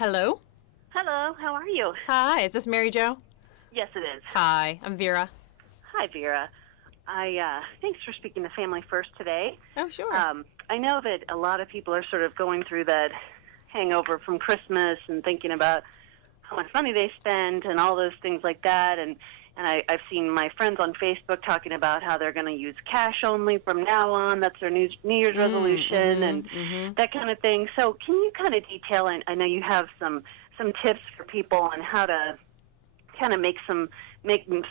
Hello? Hello, how are you? Hi, is this Mary Jo? Yes, it is. Hi, I'm Vera. Hi, Vera. Thanks for speaking to Family First today. Oh, sure. I know that a lot of people are sort of going through that hangover from Christmas and thinking about how much money they spend and all those things like that. And I've seen my friends on Facebook talking about how they're going to use cash only from now on. That's their New Year's resolution and that kind of thing. So can you kind of detail, and I know you have some tips for people on how to kind of make them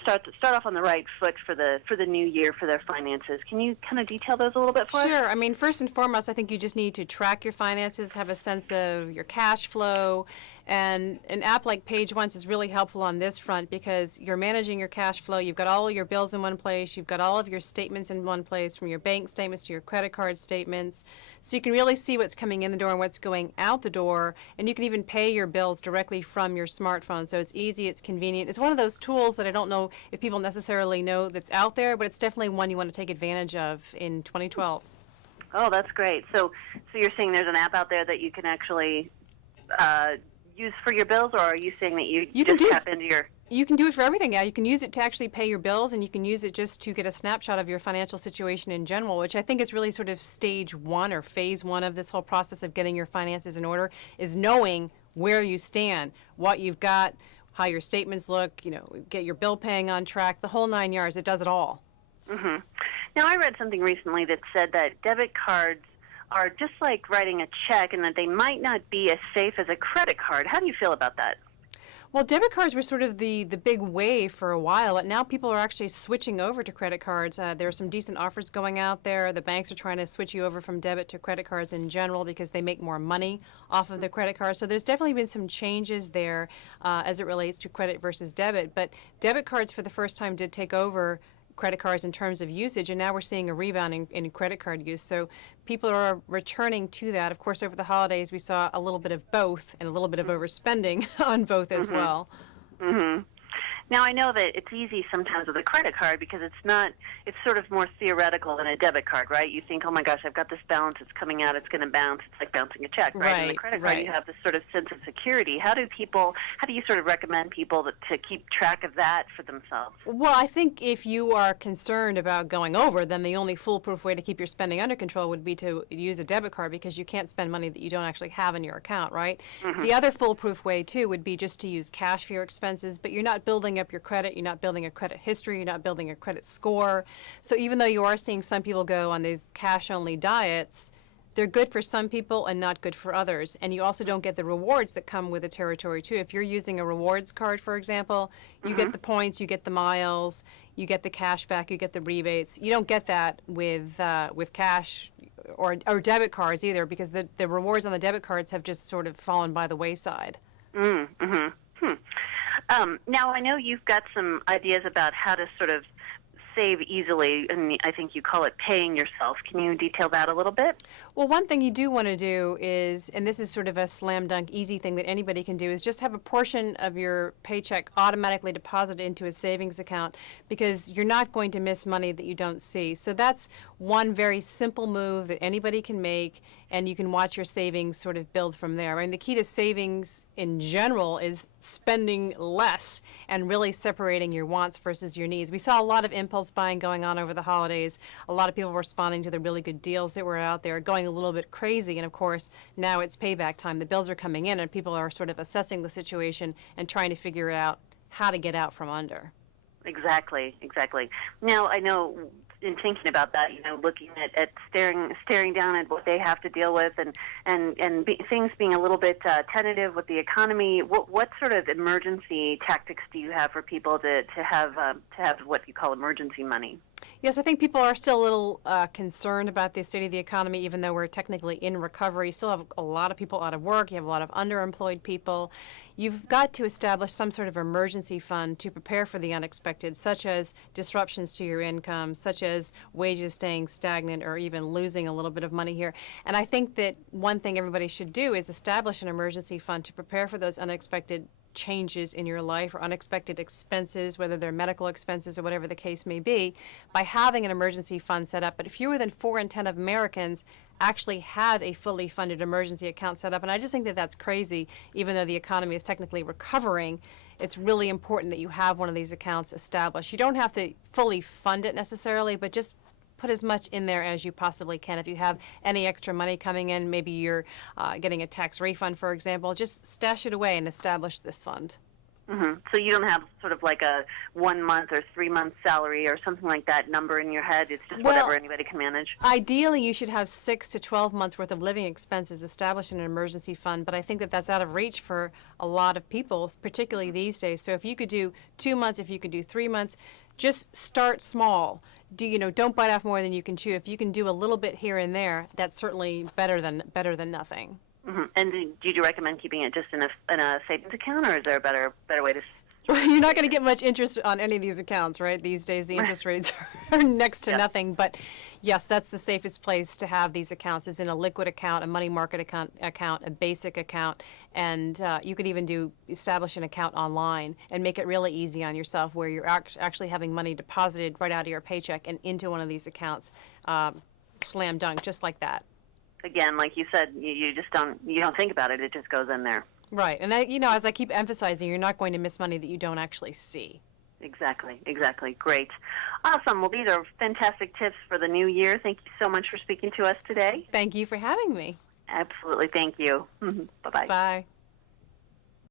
start off on the right foot for the new year for their finances. Can you kind of detail those a little bit for us? Sure. I mean, first and foremost, I think you just need to track your finances, have a sense of your cash flow, and an app like Page Once is really helpful on this front because you're managing your cash flow. You've got all your bills in one place. You've got all of your statements in one place, from your bank statements to your credit card statements. So you can really see what's coming in the door and what's going out the door, and you can even pay your bills directly from your smartphone. So it's easy, it's convenient. It's one of those tools that I don't know if people necessarily know that's out there, but it's definitely one you want to take advantage of in 2012. Oh, that's great. So you're saying there's an app out there that you can actually use for your bills, or are you saying that you just tap into your... You can do it for everything, yeah. You can use it to actually pay your bills, and you can use it just to get a snapshot of your financial situation in general, which I think is really sort of stage one or phase one of this whole process of getting your finances in order, is knowing where you stand, what you've got, how your statements look, get your bill paying on track, the whole 9 yards. It does it all. Mm-hmm. Now, I read something recently that said that debit cards are just like writing a check and that they might not be as safe as a credit card. How do you feel about that? Well, debit cards were sort of the big wave for a while, but now people are actually switching over to credit cards. There are some decent offers going out there. The banks are trying to switch you over from debit to credit cards in general because they make more money off of the credit card. So there's definitely been some changes there as it relates to credit versus debit. But debit cards for the first time did take over credit cards in terms of usage, and now we're seeing a rebound in credit card use. So people are returning to that. Of course, over the holidays, we saw a little bit of both and a little bit of overspending on both as well. Mm-hmm. Now, I know that it's easy sometimes with a credit card because it's sort of more theoretical than a debit card, right? You think, oh my gosh, I've got this balance, it's coming out, it's going to bounce. It's like bouncing a check, right? In the credit card, you have this sort of sense of security. How do you sort of recommend people to keep track of that for themselves? Well, I think if you are concerned about going over, then the only foolproof way to keep your spending under control would be to use a debit card because you can't spend money that you don't actually have in your account, right? Mm-hmm. The other foolproof way, too, would be just to use cash for your expenses, but you're not building up your credit, you're not building a credit history, you're not building a credit score. So even though you are seeing some people go on these cash-only diets, they're good for some people and not good for others. And you also don't get the rewards that come with the territory, too. If you're using a rewards card, for example, you get the points, you get the miles, you get the cash back, you get the rebates. You don't get that with cash or debit cards either because the rewards on the debit cards have just sort of fallen by the wayside. Mm-hmm. Now, I know you've got some ideas about how to sort of save easily, and I think you call it paying yourself. Can you detail that a little bit? Well, one thing you do want to do is, and this is sort of a slam dunk easy thing that anybody can do, is just have a portion of your paycheck automatically deposited into a savings account because you're not going to miss money that you don't see. So that's one very simple move that anybody can make, and you can watch your savings sort of build from there. I mean, the key to savings in general is spending less and really separating your wants versus your needs. We saw a lot of impulse buying going on over the holidays. A lot of people responding to the really good deals that were out there, going a little bit crazy. And of course, now it's payback time. The bills are coming in and people are sort of assessing the situation and trying to figure out how to get out from under. Exactly. Now, I know in thinking about that, looking at staring down at what they have to deal with and things being a little bit tentative with the economy, what sort of emergency tactics do you have for people to have what you call emergency money? Yes, I think people are still a little concerned about the state of the economy, even though we're technically in recovery. You still have a lot of people out of work. You have a lot of underemployed people. You've got to establish some sort of emergency fund to prepare for the unexpected, such as disruptions to your income, such as wages staying stagnant or even losing a little bit of money here. And I think that one thing everybody should do is establish an emergency fund to prepare for those unexpected changes in your life or unexpected expenses, whether they're medical expenses or whatever the case may be, by having an emergency fund set up. But fewer than 4 in 10 of Americans actually have a fully funded emergency account set up. And I just think that that's crazy. Even though the economy is technically recovering, it's really important that you have one of these accounts established. You don't have to fully fund it necessarily, but just put as much in there as you possibly can. If you have any extra money coming in, maybe you're getting a tax refund, for example, just stash it away and establish this fund. So you don't have sort of like a 1 month or 3 month salary or something like that number in your head. It's just whatever anybody can manage. Ideally, you should have 6 to 12 months worth of living expenses established in an emergency fund, but I think that that's out of reach for a lot of people, particularly these days. So if you could do 2 months, if you could do 3 months, just start small. Don't bite off more than you can chew. If you can do a little bit here and there, that's certainly better than nothing. And do you recommend keeping it just in a savings account, or is there a better way to? Well, you're not going to get much interest on any of these accounts, right? These days, the interest rates are next to nothing. But yes, that's the safest place to have these accounts is in a liquid account, a money market account, a basic account, and you could even establish an account online and make it really easy on yourself, where you're actually having money deposited right out of your paycheck and into one of these accounts, slam dunk, just like that. Again, like you said, you just don't think about it; it just goes in there. Right, and as I keep emphasizing, you're not going to miss money that you don't actually see. Exactly. Great. Awesome. Well, these are fantastic tips for the new year. Thank you so much for speaking to us today. Thank you for having me. Absolutely. Thank you. Bye-bye. Bye.